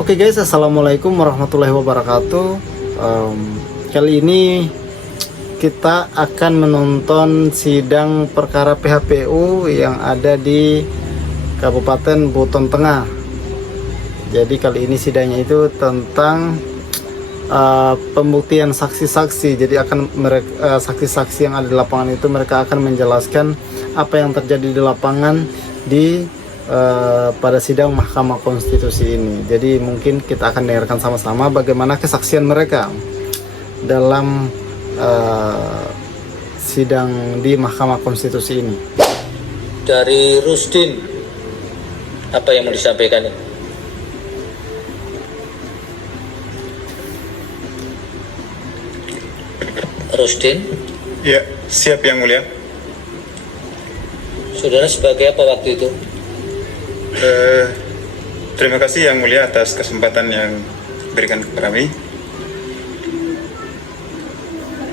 Oke guys, assalamualaikum warahmatullahi wabarakatuh. Kali ini kita akan menonton sidang perkara PHPU yang ada di Kabupaten Buton Tengah. Jadi kali ini sidangnya itu tentang pembuktian saksi-saksi. Jadi akan mereka saksi-saksi yang ada di lapangan itu mereka akan menjelaskan apa yang terjadi di lapangan pada sidang Mahkamah Konstitusi ini. Jadi mungkin kita akan dengarkan sama-sama bagaimana kesaksian mereka dalam sidang di Mahkamah Konstitusi ini. Dari Rusdin, apa yang mau disampaikan? Rusdin? Ya, siap Yang Mulia. Saudara sebagai apa waktu itu? Terima kasih Yang Mulia atas kesempatan yang diberikan kepada kami.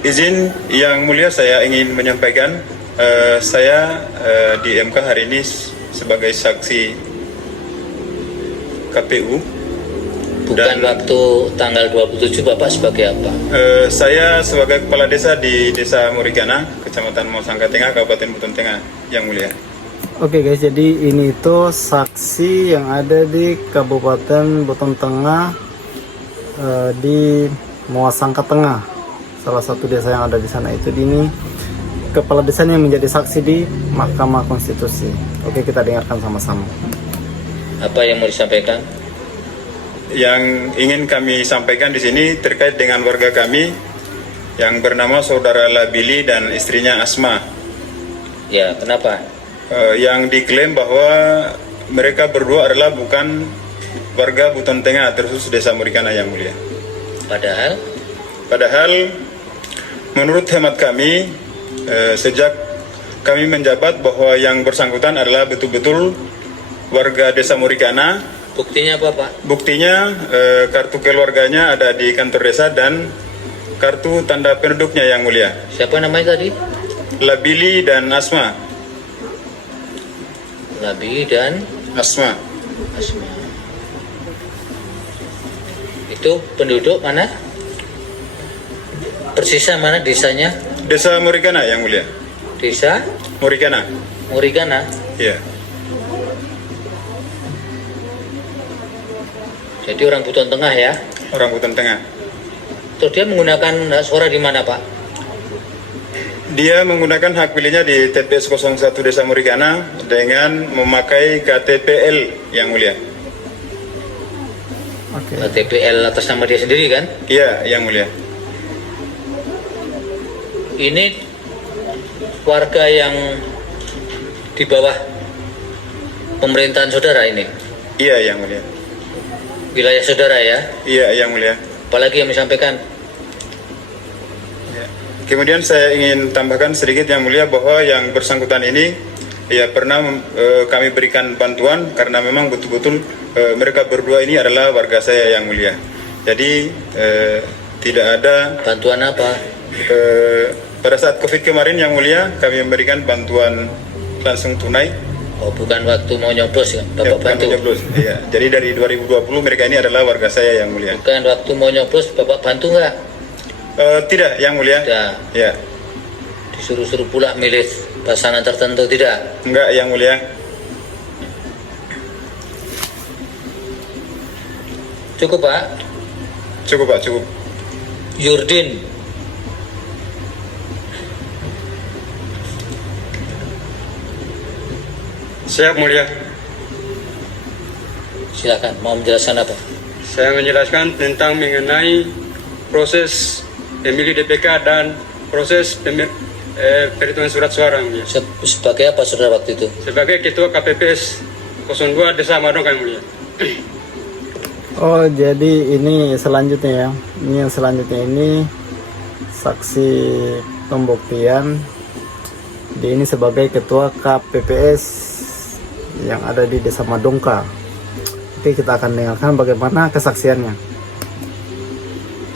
Izin Yang Mulia, saya ingin menyampaikan saya di MK hari ini sebagai saksi KPU. Bukan waktu tanggal 27 Bapak sebagai apa? Saya sebagai kepala desa di Desa Murigana, Kecamatan Mosangka Tengah, Kabupaten Buton Tengah, Yang Mulia. Oke guys, jadi ini itu saksi yang ada di Kabupaten Buton Tengah, di Muasangka Tengah, salah satu desa yang ada di sana. Itu ini kepala desanya yang menjadi saksi di Mahkamah Konstitusi. Oke, kita dengarkan sama-sama. Apa yang mau disampaikan? Yang ingin kami sampaikan di sini terkait dengan warga kami yang bernama Saudara Labili dan istrinya Asma. Ya, kenapa? Yang diklaim bahwa mereka berdua adalah bukan warga Buton Tengah, terkhusus Desa Murigana, Yang Mulia. Padahal menurut hemat kami, sejak kami menjabat bahwa yang bersangkutan adalah betul-betul warga Desa Murigana. Buktinya apa Pak? Buktinya kartu keluarganya ada di kantor desa dan kartu tanda penduduknya, Yang Mulia. Siapa namanya tadi? Labili dan Asma. Nabi dan Asma. Itu penduduk mana? Persisnya mana desanya? Desa Murigana, Yang Mulia. Desa Murigana. Murigana. Iya. Jadi orang Buton Tengah ya? Orang Buton Tengah. Terus dia menggunakan hak suara di mana Pak? Dia menggunakan hak pilihnya di TPS 01 Desa Murigana dengan memakai KTPL, Yang Mulia. Oke. KTPL atas nama dia sendiri kan? Iya, Yang Mulia. Ini warga yang di bawah pemerintahan saudara ini? Iya, Yang Mulia. Wilayah saudara ya? Iya, Yang Mulia. Apalagi yang disampaikan? Kemudian saya ingin tambahkan sedikit, Yang Mulia, bahwa yang bersangkutan ini ya pernah kami berikan bantuan karena memang betul-betul mereka berdua ini adalah warga saya, Yang Mulia. Jadi tidak ada Bantuan apa? pada saat COVID kemarin, Yang Mulia, kami memberikan bantuan langsung tunai. Oh, bukan waktu mau nyoblos ya? Ya, Bapak bantu? nyoblos. Iya. Jadi dari 2020 mereka ini adalah warga saya, Yang Mulia. Bukan waktu mau nyoblos Bapak bantu nggak? Tidak, Yang Mulia. Tidak. Ya. Disuruh-suruh pula milih pasangan tertentu, tidak? Enggak, Yang Mulia. Cukup Pak? Cukup, Pak, cukup. Yurdin. Siap Mulia. Silakan, mau menjelaskan apa? Saya menjelaskan tentang mengenai proses pemilih DPK dan proses perhitungan surat suara, Mulia. Sebagai apa saudara waktu itu? Sebagai Ketua KPPS 02 Desa Madong, Mulia. Oh, jadi ini selanjutnya ya. Ini yang selanjutnya ini saksi pembuktian. Dia ini sebagai ketua KPPS yang ada di Desa Madongka. Oke, kita akan dengarkan bagaimana kesaksiannya.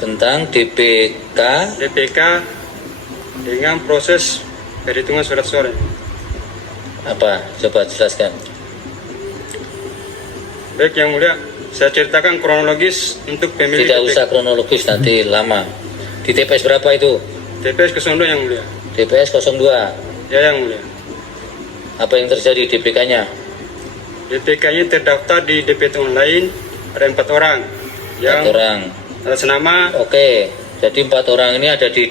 Tentang DPK dengan proses perhitungan surat suara. apa? Coba jelaskan. Baik Yang Mulia, saya ceritakan kronologis untuk pemilih Tidak DPK. usah kronologis nanti lama. Di TPS berapa itu? TPS 02 yang mulia. TPS 02. Ya yang mulia. Apa yang terjadi DPK-nya? DPK-nya terdaftar di DPT online ada 4 orang. 4 orang. Atas nama Oke, jadi 4 orang ini ada di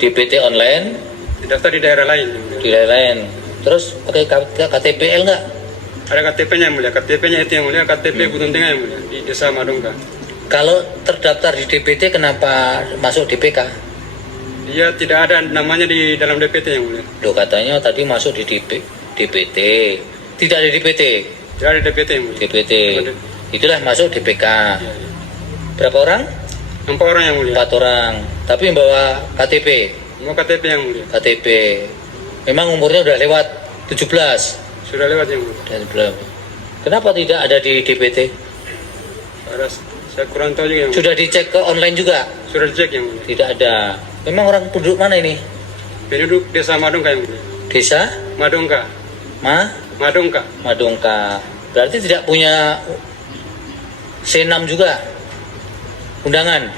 DPT online terdaftar di daerah lain yang mulia. di daerah lain. Terus pakai KTPL nggak? Ada KTP-nya yang mulia. KTP-nya itu yang mulia, KTP Buton Tengah yang mulia di Desa Madongka. Kalau terdaftar di DPT kenapa masuk DPK? Dia tidak ada namanya di dalam DPT yang mulia. Loh katanya tadi masuk di DPT. Tidak ada di DPT. Tidak ada DPT yang mulia. DPT. Itulah masuk DPK. Berapa orang? 4 orang yang mulia. 4 orang. Tapi membawa KTP. Mau KTP yang mulia. KTP. Memang umurnya udah lewat 17. Sudah lewat yang mulia. Dan belum. Kenapa tidak ada di DPT? Saya kurang tahu juga yang mulia. Sudah dicek ke online juga? Sudah dicek yang mulia. Tidak ada. Memang orang penduduk mana ini? Penduduk Desa Madongka yang mulia. Desa Madongka. Madongka. Madongka. Berarti tidak punya C6 juga? Undangan?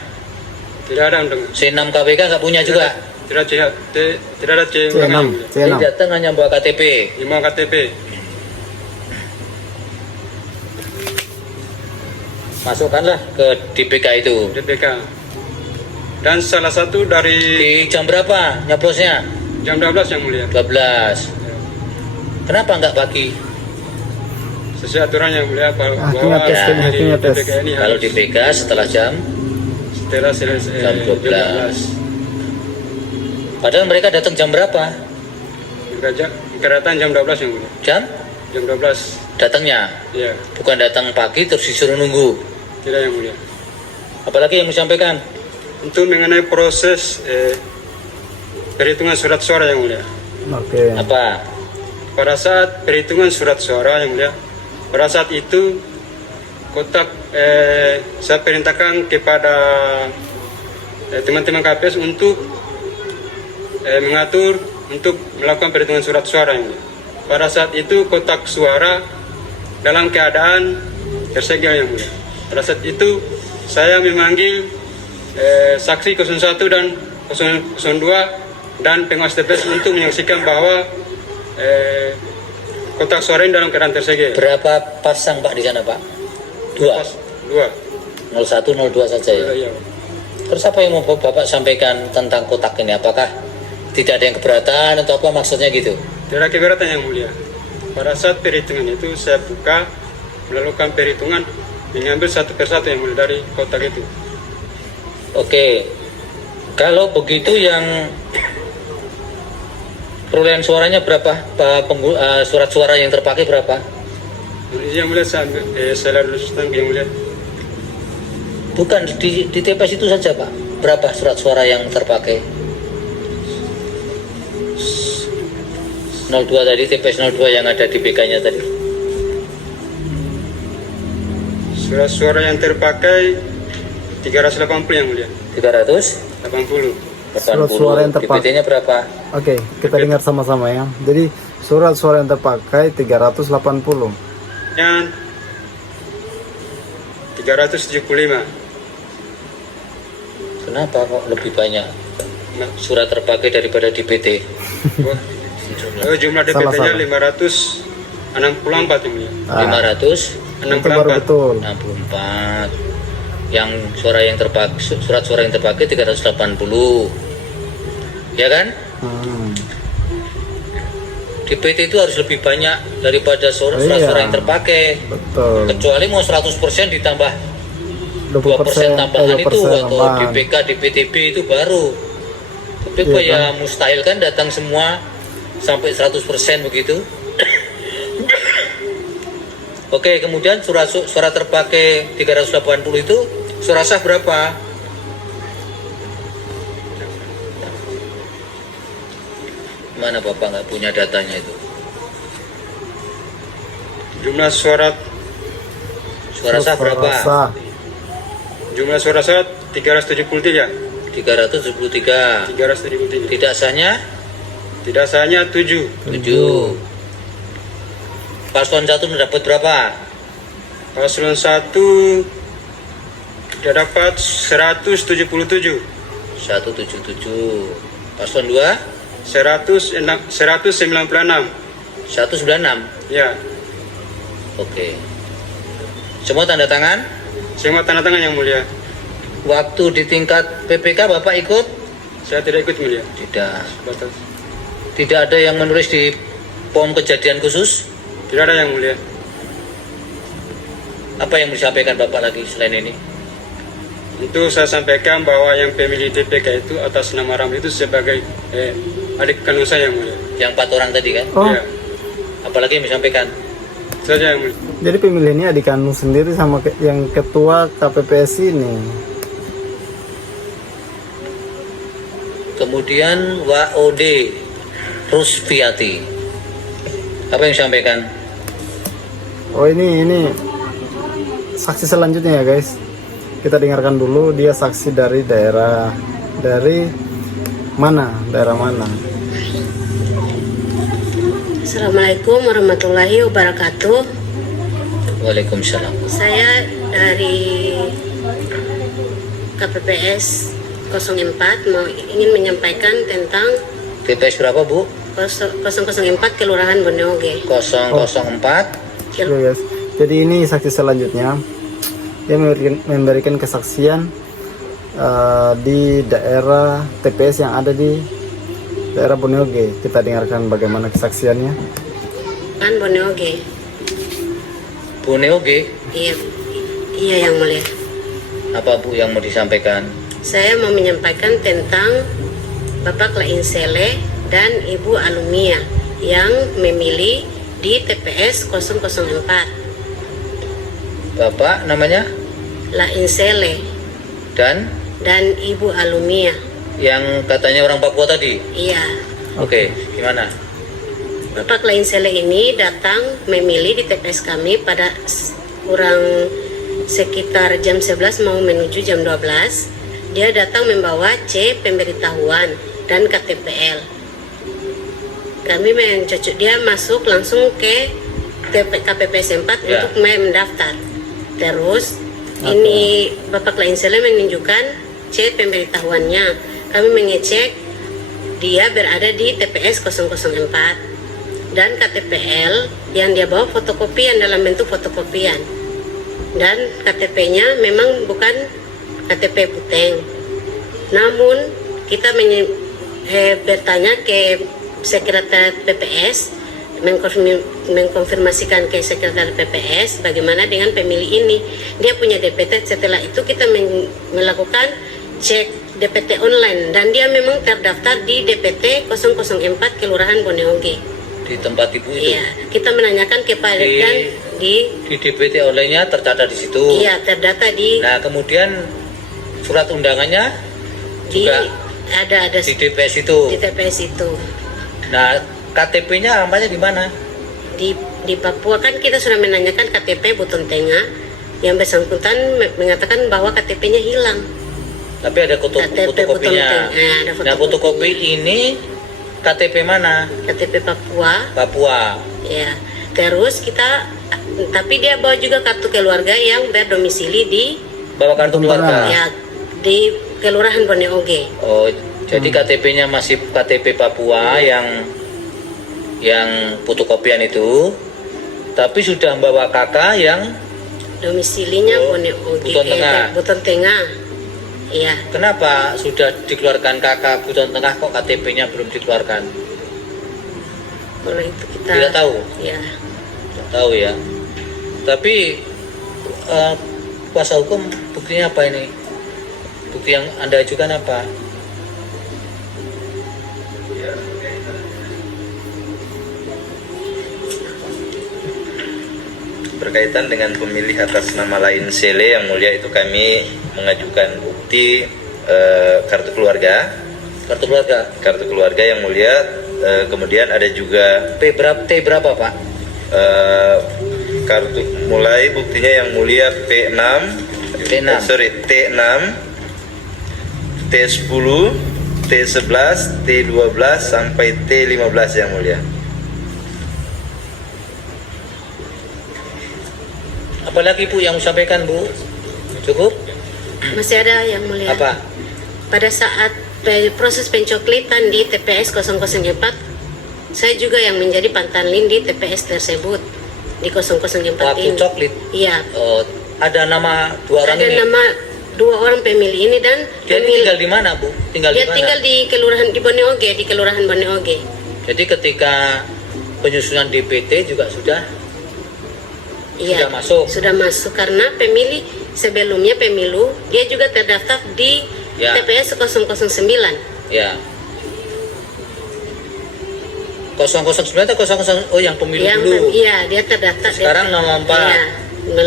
Tidak ada undangan. C6 KPK nggak punya juga? Tidak ada C C6 undangan yang mulia. C6 Jadi datang hanya bawa KTP. Mau KTP. Masukkanlah ke DPK itu. DPK. Dan salah satu dari Di jam berapa nyoblosnya? jam 12 yang mulia. 12. Kenapa nggak pagi? Sesuai aturan yang mulia bahwa Hakimnya tes, di hakimnya tes. DPK ini Kalau harus DPK setelah jam setelah selesai jam 12. Padahal mereka datang jam berapa? Kedatangan jam 12 yang mulia. Jam 12. Datangnya. Ya, Bukan datang pagi terus disuruh nunggu. tidak yang mulia. Apalagi yang mau sampaikan? Untuk mengenai proses perhitungan surat suara yang mulia. Oke. Apa? Pada saat perhitungan surat suara yang mulia, pada saat itu kotak saya perintahkan kepada teman-teman KPS untuk mengatur untuk melakukan perhitungan surat suara yang mulia. Pada saat itu kotak suara dalam keadaan tersegel yang mulia. Pada saat itu saya memanggil saksi 01 dan 02 dan pengawas TPS untuk menyaksikan bahwa kotak suara ini dalam keadaan tersegel. Berapa pasang Pak di sana Pak? 2. 2. 01, 02 saja ya. Iya. Terus apa yang mau Bapak sampaikan tentang kotak ini? Apakah tidak ada yang keberatan atau apa maksudnya gitu? Tidak keberatan yang mulia. Pada saat perhitungan itu saya buka, melakukan perhitungan, mengambil satu persatu yang mulia dari kotak itu. Oke. Kalau begitu yang perolehan suaranya berapa? Surat suara yang terpakai berapa? Yang mulia saya luruskan yang mulia. Bukan di TPS itu saja Pak. Berapa surat suara yang terpakai? 02 tadi, TPS 02 yang ada di BK-nya tadi. Surat suara yang terpakai 380 yang mulia. 380. 80. Surat suara yang terpakai. DPT-nya berapa? Oke, kita dengar sama-sama ya. Jadi surat suara yang terpakai 380. Yang 375. Kenapa kok lebih banyak Nah, surat terpakai daripada DPT? jumlah DPT-nya 564 yang mulia. 564. Itu baru betul. Yang suara yang terpakai, surat suara yang terpakai 380. Ya kan? DPT itu harus lebih banyak daripada surat suara yang terpakai. Betul. Kecuali mau 100% ditambah 20% 2% tambahan itu 20% atau tambahan. DPK, DPTB itu baru. Tapi kok ya mustahil kan datang semua sampai 100% begitu. Oke, kemudian suara terpakai 380 itu suara sah berapa? Mana Bapak nggak punya datanya itu? Jumlah suara Suara sah berapa? Sah. jumlah suara sah 373. 373. 373. Tidak sahnya Tidak sahnya 7. 7. Paslon 1 mendapat berapa? Paslon 1 dia dapat 177. 177. Paslon 2 196. 196. Ya, Oke. Semua tanda tangan? semua tanda tangan yang mulia. Waktu di tingkat PPK Bapak ikut? Saya tidak ikut mulia. Tidak. Batas. Tidak ada yang menulis di pom kejadian khusus? Tidak ada yang mulia. Apa yang disampaikan Bapak lagi selain ini? Itu saya sampaikan bahwa yang pemilih TPK itu atas nama Ramli itu sebagai adik kandung saya yang mulia. Yang 4 orang tadi kan? Oh, Ya, Apalagi yang disampaikan? saja yang mulia. jadi pemilih ini adik kandung sendiri sama yang ketua KPPS ini. Kemudian WOD Rusfiati. Apa yang disampaikan? Oh, ini saksi selanjutnya ya guys. Kita dengarkan dulu dia saksi dari daerah mana? Assalamualaikum warahmatullahi wabarakatuh. Waalaikumsalam. Saya dari KPPS 04 ingin menyampaikan tentang TPS berapa Bu? 004 Kelurahan Bondowoge. 004. Oke, guys. Jadi ini saksi selanjutnya. Dia memberikan kesaksian di daerah TPS yang ada di daerah Bondowoge. Kita dengarkan bagaimana kesaksiannya. Kan Bondowoge. Bondowoge. Iya yang mulia. Apa Bu yang mau disampaikan? Saya mau menyampaikan tentang Bapak Lain Sele dan Ibu Alumia yang memilih di TPS 004. Bapak namanya Lain Sele dan dan Ibu Alumia. yang katanya orang Papua tadi. Iya. Oke, gimana? Bapak Lain Sele ini datang memilih di TPS kami pada kurang sekitar jam 11 mau menuju jam 12. Dia datang membawa C pemberitahuan dan KTPL. Kami mencocok dia masuk langsung ke KPPS 4 Ya. untuk mendaftar. Terus ini Bapak Lain Sele menunjukkan C pemberitahuannya. Kami mengecek dia berada di TPS 004 dan KTPL yang dia bawa fotokopian dalam bentuk fotokopian. Dan KTP-nya memang bukan KTP Buteng. Namun kita bertanya ke sekretariat PPS, mengkonfirmasikan ke sekretariat PPS bagaimana dengan pemilih ini. Dia punya DPT. Setelah itu kita melakukan cek DPT online dan dia memang terdaftar di DPT 004 Kelurahan Bondowoge. Di tempat Ibu itu. Iya, kita menanyakan kepada dan Di DPT online-nya tercatat di situ. iya terdata di Nah, kemudian surat undangannya juga ada di DPS itu. di TPS itu. Nah, KTP-nya alamatnya di mana? Di Papua kan kita sudah menanyakan KTP Buton Tengah, yang bersangkutan mengatakan bahwa KTP-nya hilang. Tapi ada KTP fotokopinya. Buton Tengah, ada Nah, fotokopi ini KTP mana? KTP Papua. Papua. Ya. Terus tapi dia bawa juga kartu keluarga yang berdomisili di Bawa kartu keluarga. ya di Kelurahan Bondowoge. Oh, jadi KTP-nya masih KTP Papua yang fotokopian itu, tapi sudah membawa kakak yang Domisilinya Bondowoge. Buton Tengah. Buton Tengah. Iya. kenapa sudah dikeluarkan kakak Buton Tengah kok KTP-nya belum dikeluarkan? Kalau itu kita Tidak tahu. Ya. Tidak tahu ya. Tapi kuasa hukum buktinya apa ini? Bukti yang Anda ajukan apa? Berkaitan dengan pemilih atas nama Lain Sele yang mulia, itu kami mengajukan bukti kartu keluarga Kartu keluarga yang mulia. Kemudian ada juga T berapa Pak? kartu mulai buktinya yang mulia T6, T6. T6, T10, T11, T12 sampai T15 yang mulia. Apalagi Bu yang sampaikan Bu? Cukup? Masih ada yang mulia. Apa? Pada saat proses pencoklitan di TPS 004, saya juga yang menjadi pantanlin di TPS tersebut di 004 Waktu ini. coklit. Iya. Oh, ada nama 2 orang Ada ini. nama 2 orang pemilih ini dan Dia ini tinggal di mana Bu? Tinggal di dia mana? tinggal di kelurahan di Boneoge, di kelurahan Boneoge. Jadi ketika penyusunan DPT juga sudah Iya. Sudah masuk. Sudah masuk karena pemilih sebelumnya pemilu dia juga terdaftar di Ya. TPS 009. ya 009 atau 00 oh yang pemilu Yang dulu. iya dia terdaftar. Sekarang 04. Iya,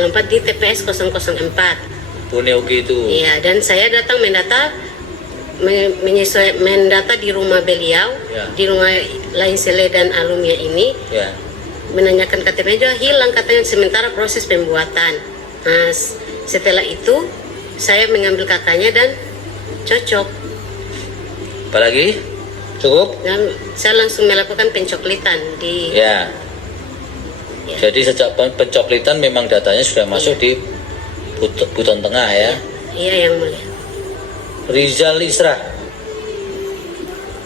04 di TPS 004. Boneoge itu. Iya, dan saya datang mendata mendata di rumah beliau, Ya. di rumah Lain Sele dan alumni ini, Ya. menanyakan KTP juga hilang katanya sementara proses pembuatan. Nah, setelah itu saya mengambil kakaknya dan cocok Apalagi? Cukup? dan saya langsung melakukan pencoklitan di Ya. Ya. Jadi sejak pencoklitan memang datanya sudah masuk di Buton Tengah ya. Iya yang mulia. Rizal Isra.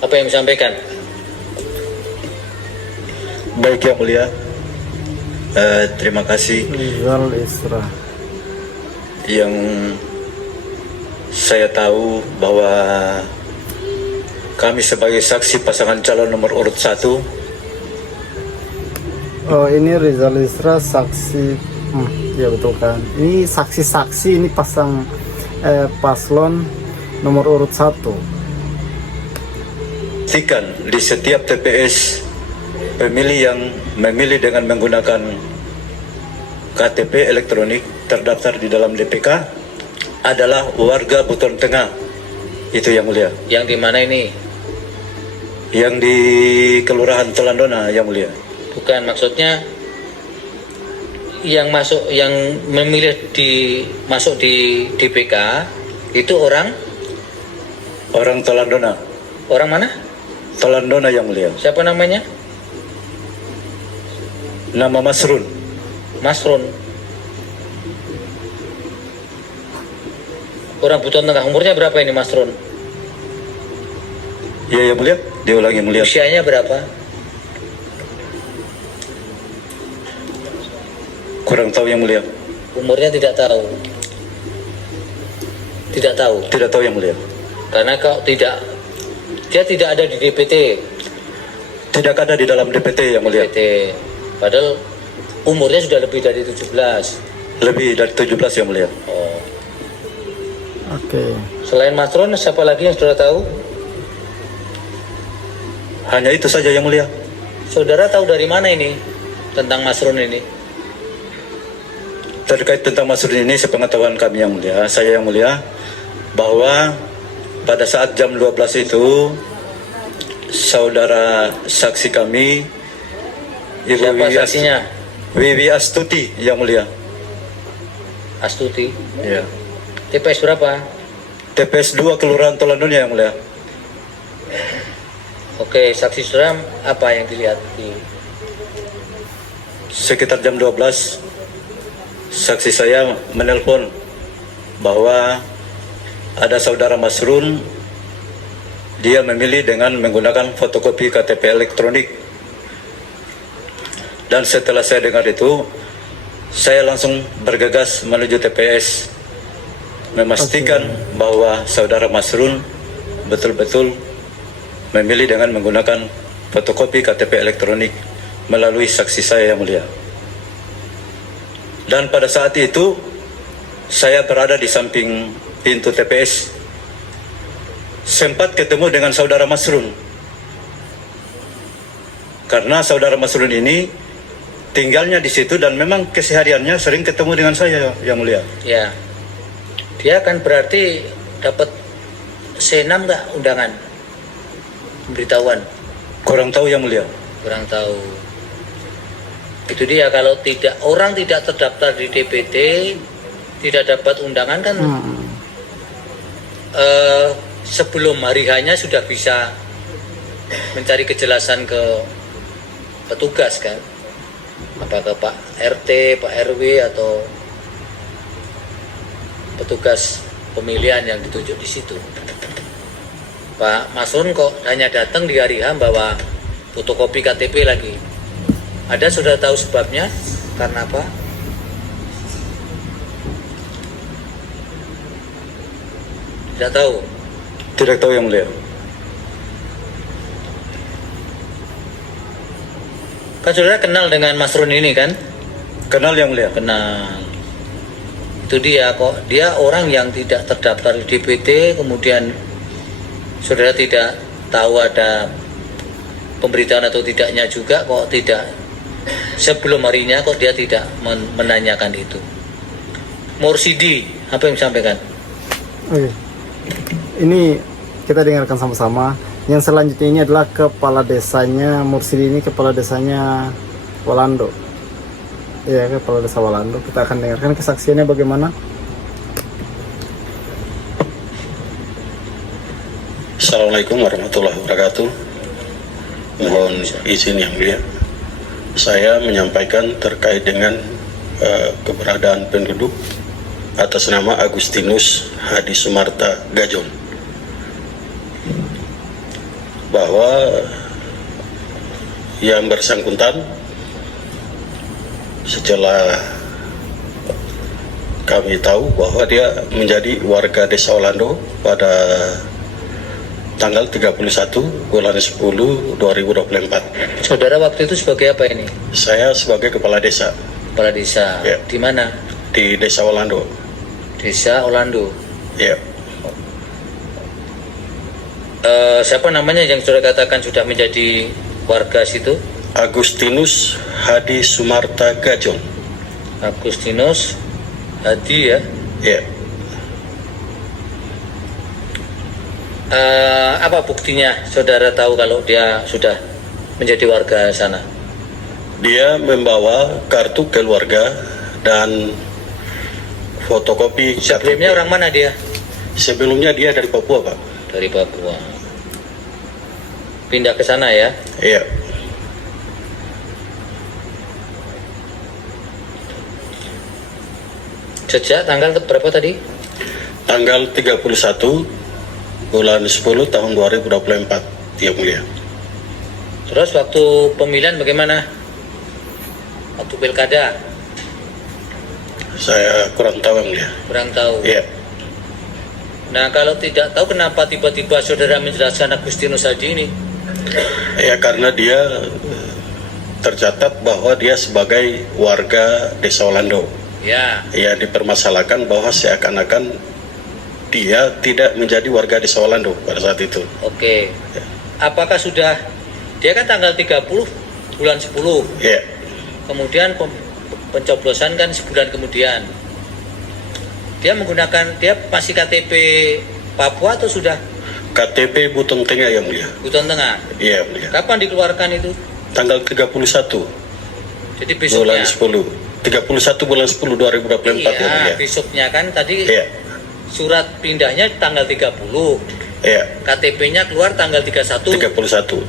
Apa yang disampaikan? Baik yang mulia, terima kasih. Rizal Isra. Yang saya tahu bahwa kami sebagai saksi pasangan calon nomor urut 1, Oh ini Rizal Isra saksi, ya betul kan. Ini saksi-saksi ini pasang paslon nomor urut 1. pastikan di setiap TPS pemilih yang memilih dengan menggunakan KTP elektronik terdaftar di dalam DPK adalah warga Buton Tengah. Itu yang mulia. Yang di mana ini? Yang di Kelurahan Tolandona yang mulia. Bukan, maksudnya yang masuk, yang memilih masuk di DPK itu orang Tolandona. orang mana? Tolandona yang mulia. Siapa namanya? Nama Masrun. Masrun. Orang Buton Tengah, umurnya berapa ini Masrun? Ya yang mulia. Diulangi mulia. Usianya berapa? Kurang tahu yang mulia. Umurnya tidak tahu. Tidak tahu. Tidak tahu yang mulia. Karena kalau dia tidak ada di DPT. Tidak ada di dalam DPT yang mulia. DPT. Padahal umurnya sudah lebih dari 17. Lebih dari 17 yang mulia. Oh. Oke. Selain Masrun, siapa lagi yang saudara tahu? Hanya itu saja yang mulia. Saudara tahu dari mana ini tentang Masrun ini? Terkait tentang Masrun ini, sepengetahuan kami yang mulia, saya yang mulia, bahwa pada saat jam 12 itu saudara saksi kami Ibu Siapa saksinya? Wiwi Astuti yang mulia. Astuti. Ya. TPS berapa? TPS 2 Kelurahan Tolandona yang mulia. Oke, saksi saudara apa yang dilihat di Sekitar jam 12 saksi saya menelpon bahwa ada saudara Masrun, dia memilih dengan menggunakan fotokopi KTP elektronik. Dan setelah saya dengar itu, saya langsung bergegas menuju TPS memastikan bahwa saudara Masrun betul-betul memilih dengan menggunakan fotokopi KTP elektronik melalui saksi saya yang mulia. Dan pada saat itu saya berada di samping pintu TPS, sempat ketemu dengan saudara Masrun, karena saudara Masrun ini tinggalnya di situ dan memang kesehariannya sering ketemu dengan saya yang mulia. ya. Dia kan berarti dapat C6 nggak undangan? Pemberitahuan. Kurang tahu yang mulia. Kurang tahu. Itu dia, kalau orang tidak terdaftar di DPT, tidak dapat undangan kan sebelum hari hanya sudah bisa mencari kejelasan ke petugas kan, apakah Pak RT, Pak RW atau petugas pemilihan yang ditunjuk di situ. Pak Masrun kok hanya datang di hari H bawa fotokopi KTP lagi. Ada sudah tahu sebabnya? Karena apa? Tidak tahu. Tidak tahu yang mulia. Kan saudara kenal dengan Masrun ini kan? Kenal yang mulia. Kenal. Itu dia kok. Dia orang yang tidak terdaftar di DPT, kemudian saudara tidak tahu ada pemberitaan atau tidaknya juga, kok tidak sebelum harinya kok dia tidak menanyakan itu. Mursidi, apa yang disampaikan? Oke. Ini kita dengarkan sama-sama. Yang selanjutnya ini adalah kepala desanya Mursidi, ini kepala desanya Walando. Ya, kepala desa Walando. Kita akan dengarkan kesaksiannya bagaimana. Assalamualaikum warahmatullahi wabarakatuh. Mohon izin yang mulia, saya menyampaikan terkait dengan keberadaan penduduk atas nama Agustinus Hadi Sumarta Gajon, bahwa yang bersangkutan setelah kami tahu bahwa dia menjadi warga desa Walando pada tanggal 31 bulan 10 2024. Saudara waktu itu sebagai apa ini? Saya sebagai kepala desa. Kepala desa. Ya. Di mana? Di desa Walando. Desa Orlando. Ya. Siapa namanya yang saudara katakan sudah menjadi warga situ? Agustinus Hadi Sumarta Gajon. Agustinus Hadi ya. Ya. Apa buktinya saudara tahu kalau dia sudah menjadi warga sana? Dia membawa kartu keluarga dan fotokopi Sebelumnya KTP. orang mana dia? Sebelumnya dia dari Papua, Pak. Dari Papua. Pindah ke sana ya? Iya. Sejak tanggal berapa tadi? Tanggal 31 bulan 10 tahun 2024, yang mulia. Terus waktu pemilihan bagaimana? Waktu pilkada? Saya kurang tahu, yang mulia. Kurang tahu. Iya. Nah kalau tidak tahu kenapa tiba-tiba saudara menjelaskan Agustinus Hadi ini? Ya, karena dia tercatat bahwa dia sebagai warga desa Walando. Ya. Ya, dipermasalahkan bahwa seakan-akan dia tidak menjadi warga desa Walando pada saat itu. Oke. Apakah sudah, dia kan tanggal 30 bulan 10. Ya. Kemudian pencoblosan kan sebulan kemudian. Dia menggunakan, dia masih KTP Papua atau sudah? KTP Buton Tengah, yang mulia. Buton Tengah. Iya, yang mulia. Kapan dikeluarkan itu? Tanggal 31 Jadi bulan besoknya. 10. 31 bulan 10 2024, yang Iya, mulia. besoknya kan tadi Iya. surat pindahnya tanggal 30. Iya. KTP-nya keluar tanggal 31. 31.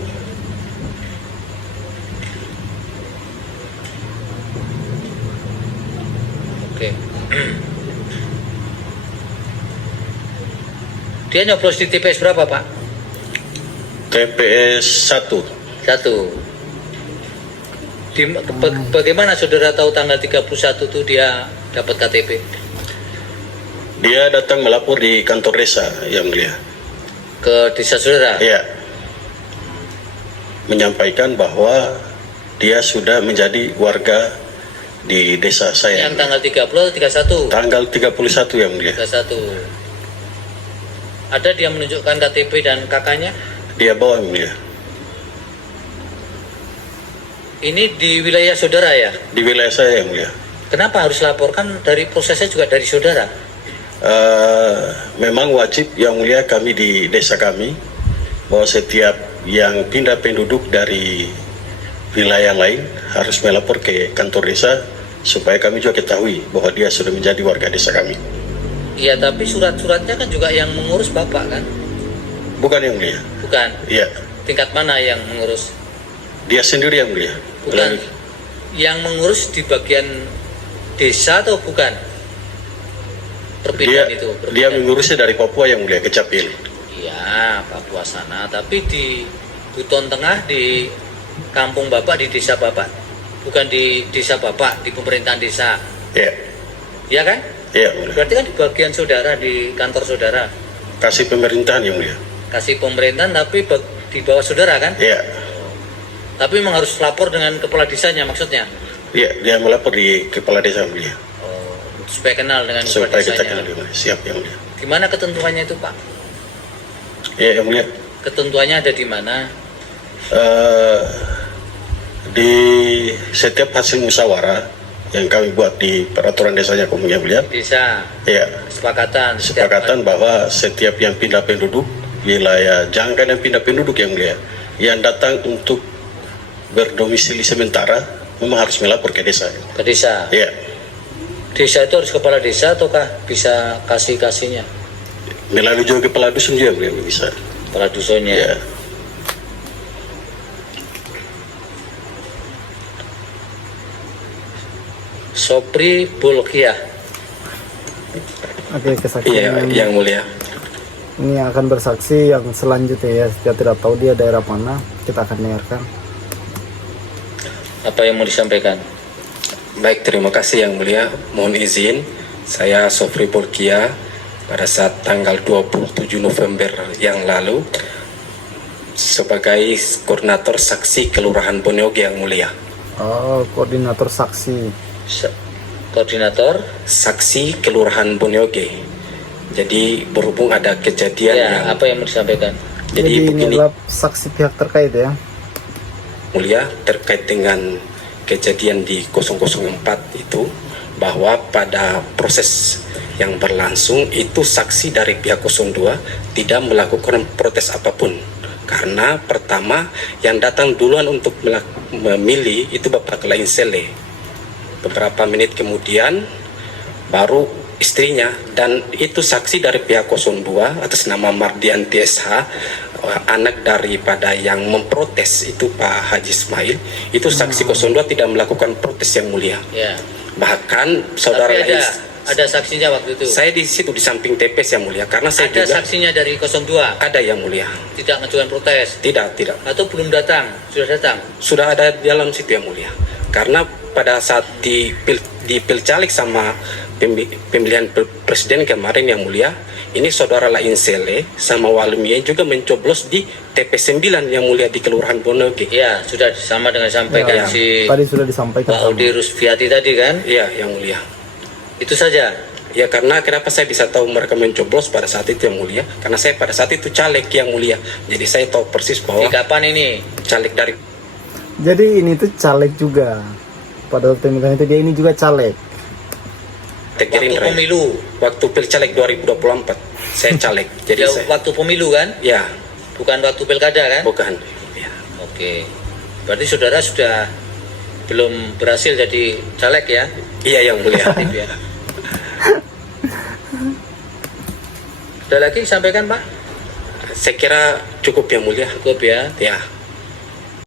Oke. Dia nyoblos di TPS berapa, Pak? TPS 1. Satu. Bagaimana saudara tahu tanggal 31 itu dia dapat KTP? Dia datang melapor di kantor desa, yang mulia. Ke desa saudara? Iya. Menyampaikan bahwa dia sudah menjadi warga di desa saya. Yang tanggal 30 atau 31? Tanggal 31, yang mulia. 31. Ada dia menunjukkan KTP dan kakaknya? Dia bawa, yang mulia. Ini di wilayah saudara ya? Di wilayah saya, yang mulia. Kenapa harus laporkan? Dari prosesnya juga dari saudara? Memang wajib, yang mulia, kami di desa kami bahwa setiap yang pindah penduduk dari wilayah lain harus melapor ke kantor desa supaya kami juga ketahui bahwa dia sudah menjadi warga desa kami. Iya, tapi surat-suratnya kan juga yang mengurus Bapak kan? Bukan, yang mulia. Bukan? Iya. Tingkat mana yang mengurus? Dia sendiri, yang mulia. Bukan. Yang mengurus di bagian desa atau bukan? perpindahan Dia itu? dia mengurusnya dari Papua yang mulia ke Capil. Iya, Papua sana. Tapi di Buton Tengah, di kampung Bapak, di desa Bapak, bukan di desa Bapak, di pemerintahan desa. Ya, Iya kan? ya mulia. Berarti kan di bagian saudara, di kantor saudara. Kasih pemerintahan yang mulia. Kasih pemerintahan tapi di bawah saudara kan? Ya, Tapi memang harus lapor dengan kepala desanya maksudnya. ya dia melapor di kepala desa yang mulia. Oh, supaya kenal dengan kepala Supaya kita desanya. kenal yang mulia. Siap yang mulia. Gimana ketentuannya itu Pak? Ya yang mulia. Ketentuannya ada di mana? Di setiap hasil musyawarah yang kami buat di peraturan desanya yang mulia. Desa, Ya, kesepakatan. kesepakatan bahwa setiap yang pindah penduduk wilayah jangka dan pindah penduduk yang mulia yang datang untuk berdomisili sementara memang harus melapor ke desa. Ke desa. Ya, Desa itu harus kepala desa ataukah bisa kasihnya? melalui juga kepala dusun juga yang mulia bisa. Kepala dusunnya. Ya, Sopri Bulkiah. Oke, kesaksian Yang mulia. ini yang akan bersaksi yang selanjutnya ya. Saya tidak tahu dia daerah mana, kita akan dengarkan. Apa yang mau disampaikan? Baik, terima kasih yang mulia. Mohon izin, saya Sofri Bulkiah pada saat tanggal 27 November yang lalu sebagai koordinator saksi Kelurahan Bonioge yang mulia. Oh, koordinator saksi. Koordinator? Saksi Kelurahan Bonioge. Jadi berhubung ada kejadian Ya, yang apa yang mau disampaikan? Jadi ini begini adalah saksi pihak terkait ya. mulia terkait dengan kejadian di 004 itu, bahwa pada proses yang berlangsung itu saksi dari pihak 02 tidak melakukan protes apapun, karena pertama yang datang duluan untuk memilih itu Bapak Lain Sele. Beberapa menit kemudian baru istrinya, dan itu saksi dari pihak 02 atas nama Mardianti SH, anak daripada yang memprotes itu Pak Haji Ismail. Itu saksi 02 tidak melakukan protes yang mulia. Ya. Bahkan saudara Tapi lain, ada saksinya waktu itu. saya di situ di samping TPS yang mulia, karena saya Ada juga saksinya dari 02. ada yang mulia. Tidak mengajukan protes. Tidak. Atau belum datang? Sudah datang? Sudah ada di dalam situ yang mulia. Karena pada saat di Pilcaleg sama pemilihan presiden kemarin yang mulia, ini saudara Lain Sele sama Walmie juga mencoblos di TP 9 yang mulia di Kelurahan Bonioge. Ya, sudah sama dengan sampaikan Ya, si tadi sudah disampaikan. Pak Audi Rusfiati tadi kan? Iya, yang mulia. Itu saja. Ya, karena kenapa saya bisa tahu mereka mencoblos pada saat itu yang mulia? Karena saya pada saat itu caleg yang mulia. Jadi saya tahu persis Di bahwa kapan ini? caleg dari Jadi ini tuh caleg juga. Pada waktu pemilihan itu dia ini juga caleg. Waktu Gerindra. pemilu. Waktu Pilcaleg 2024 saya caleg. Jadi Ya, saya, waktu pemilu kan? ya, Bukan waktu pilkada kan? bukan. Ya. Oke. Berarti saudara sudah belum berhasil jadi caleg ya? Iya yang mulia. Aktif ya. Ada lagi sampaikan Pak? Saya kira cukup yang mulia. Cukup ya. Ya.